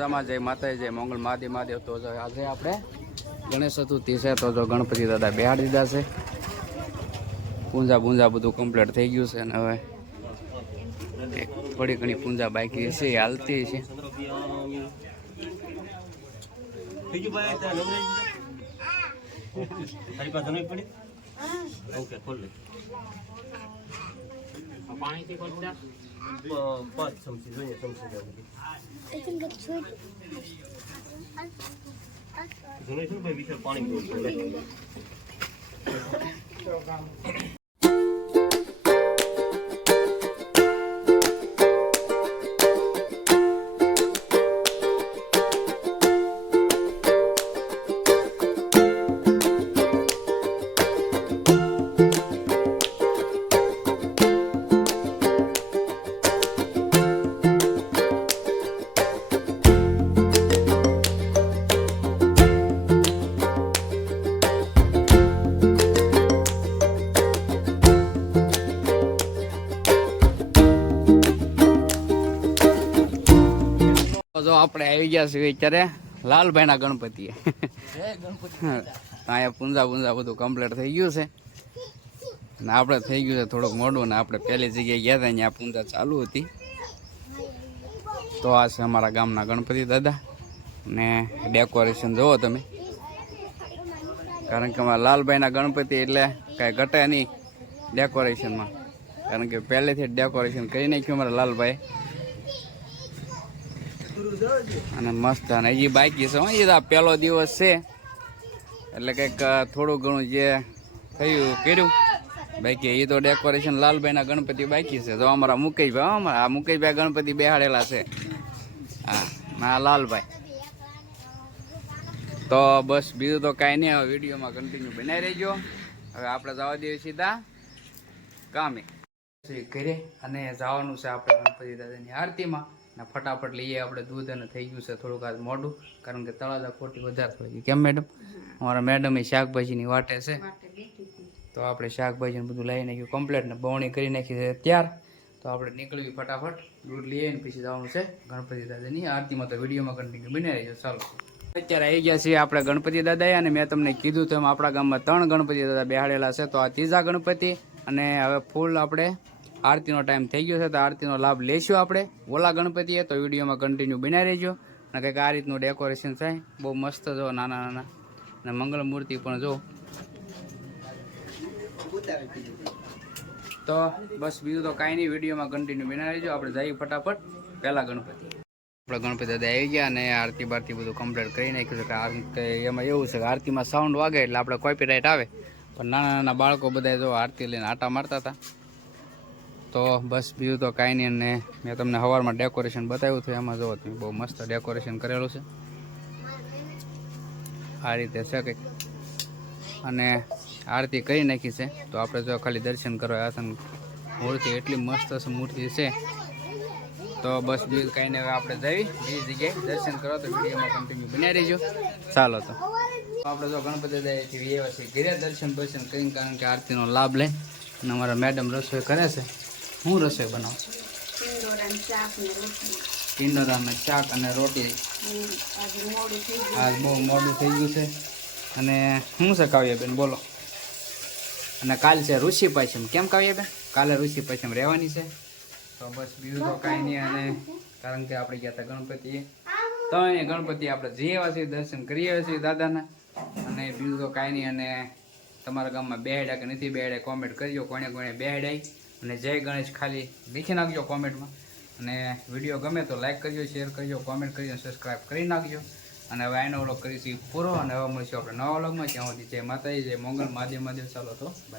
મજામાં જય માતા જય મંગળ મહાદેવ મહાદેવ. તો જો આજે આપણે ગણેશ ચતુર્થી છે તો જો ગણપતિ દાદા બેહાડી દીધા છે. પૂંજા પૂંજા બધું કમ્પ્લીટ થઈ ગયું છે અને હવે થોડી ઘણી પૂંજા બાકી છે એ હાલતી છે. ઓકે ખોલ લે પ- પાંચ ચમચી જોઈએ ચમચી શું ભાઈ વિચાર પાણી જો આપણે આવી ગયા છીએ અત્યારે લાલભાઈના ગણપતિએ. અહીંયા પૂંજા પૂંજા બધું કમ્પ્લીટ થઈ ગયું છે. ને આપણે થઈ ગયું છે થોડુંક મોડું ને આપણે પહેલી જગ્યાએ ગયા હતા ત્યાં પૂંજા ચાલુ હતી. તો આ છે અમારા ગામના ગણપતિ દાદા. ને ડેકોરેશન જુઓ તમે. કારણ કે અમારા લાલભાઈના ગણપતિ એટલે કાંઈ ઘટે નહીં ડેકોરેશનમાં કારણ કે પહેલેથી જ ડેકોરેશન કરી નાખ્યું અમારા લાલભાઈ અને મસ્ત. અને હજી બાકી છે હજી તો પહેલો દિવસ છે. એટલે કંઈક થોડું ઘણું જે થયું, કર્યું. બાકી એ તો ડેકોરેશન લાલભાઈના ગણપતિ બાકી છે. તો અમારા મુકેશભાઈ અમારા, આ મુકેશભાઈ ગણપતિ બેહાડેલા છે. હા ના લાલભાઈ. તો બસ, બીજું તો કાંઈ નહીં, હવે વિડીયોમાં કન્ટિન્યુ બનાવી રહેજો. હવે આપણે જવા દઈએ સીધા કામે. કરીએ અને જવાનું છે આપણે ગણપતિ દાદાની આરતીમાં. ને ફટાફટ લઈએ આપણે દૂધ અને થઈ ગયું છે થોડુંક આ મોડું કારણ કે તળાજા ખોટી વધારે થઈ ગઈ કેમ મેડમ અમારા મેડમ એ શાકભાજીની વાટે છે. તો આપણે શાકભાજી બધું લઈ નાખ્યું કમ્પ્લેટ ને બવણી કરી નાખી છે ત્યાર તો આપણે નીકળવી ફટાફટ. દૂધ લઈએ ને પછી જવાનું છે ગણપતિ દાદાની આરતીમાં. તો વિડીયોમાં કન્ટિન્યુ બની રહેજો. ચાલો. અત્યારે આવી ગયા છીએ આપણે ગણપતિ દાદા અને મેં તમને કીધું તેમ આપણા ગામમાં ત્રણ ગણપતિ દાદા બેહાડેલા છે. તો આ ત્રીજા ગણપતિ અને હવે ફૂલ આપણે આરતીનો ટાઈમ થઈ ગયો છે, તો આરતીનો લાભ લેશું આપણે. ઓલા ગણપતિએ તો વિડીયોમાં કન્ટિન્યુ બનાવી રહેજો. અને કંઈક આ રીતનું ડેકોરેશન થાય. બહુ મસ્ત જો, નાના નાના. અને મંગળ મૂર્તિ પણ જો. તો બસ બીજું તો કાંઈ નહીં, વિડીયોમાં કન્ટિન્યુ બનાવી રહેજો. આપણે જઈએ ફટાફટ. પહેલાં ગણપતિ. આપણે ગણપતિ દાદા આવી ગયા અને આરતી બારતી બધું કમ્પ્લીટ કરી નાખ્યું છે. કે એમાં એવું છે કે આરતીમાં સાઉન્ડ વાગે એટલે આપણે કોપીરાઇટ આવે. પણ નાના નાના બાળકો બધા જો આરતી લઈને આટા મારતા હતા. તો બસ બીજું તો કાંઈ નહીં અને મેં તમને સવારમાં ડેકોરેશન બતાવ્યું હતું, એમાં જુઓ તમે, બહુ મસ્ત ડેકોરેશન કરેલું છે. આ રીતે છે કંઈક. અને આરતી કરી નાખી છે, તો આપણે જો ખાલી દર્શન કરવા આસન મૂર્તિ એટલી મસ્ત મૂર્તિ છે. તો બસ બીજું કાંઈ નહીં, હવે આપણે જઈ, બીજી જગ્યાએ દર્શન કરો તો વિડીયોમાં કન્ટિન્યુ બનાવી રહીજો. ચાલો તો. આપણે જો ગણપતિ દાદાથી વ્યવસ્થિત ઘરે દર્શન દર્શન કરીને, કારણ કે આરતીનો લાભ લે. અને અમારા મેડમ રસોઈ કરે છે. હું રસોઈ બનાવું? ટીંડોરાના શાક અને રોટી. આજ બહુ મોડું થઈ ગયું છે. અને શું છે કાવ્યાબેન, બોલો. અને કાલ છે ઋષિ પાછમ કેમ કાવ્યાબેન? કાલે ઋષિ પાછમ રહેવાની છે. તો બસ બીજું તો કાંઈ નહીં અને કારણ કે આપણે ગયા હતા ગણપતિએ. તો એ ગણપતિ આપણે જઈ આવ્યા છીએ દર્શન કરી આવ્યા છીએ દાદાના. અને બીજું તો કાંઈ નહીં અને તમારા ગામમાં બેહડા કે નથી બેહડ્યા કોમેન્ટ કરજો. કોણે કોણે બેહડાઈ અને જય ગણેશ ખાલી લીખી નાખજો કોમેન્ટમાં. અને વીડિયો ગમે તો લાઈક કરજો શેર કરજો કોમેન્ટ કરજો સબસ્ક્રાઈબ કરી નાખજો. અને હવે આનો વ્લોગ કરીશું પૂરો. અને હવે મળીશું આપણે નવા વ્લોગમાં. ત્યાં સુધી જય માતાજી, જય મંગલ, મહાદેવ મહાદેવ. ચાલો તો બાય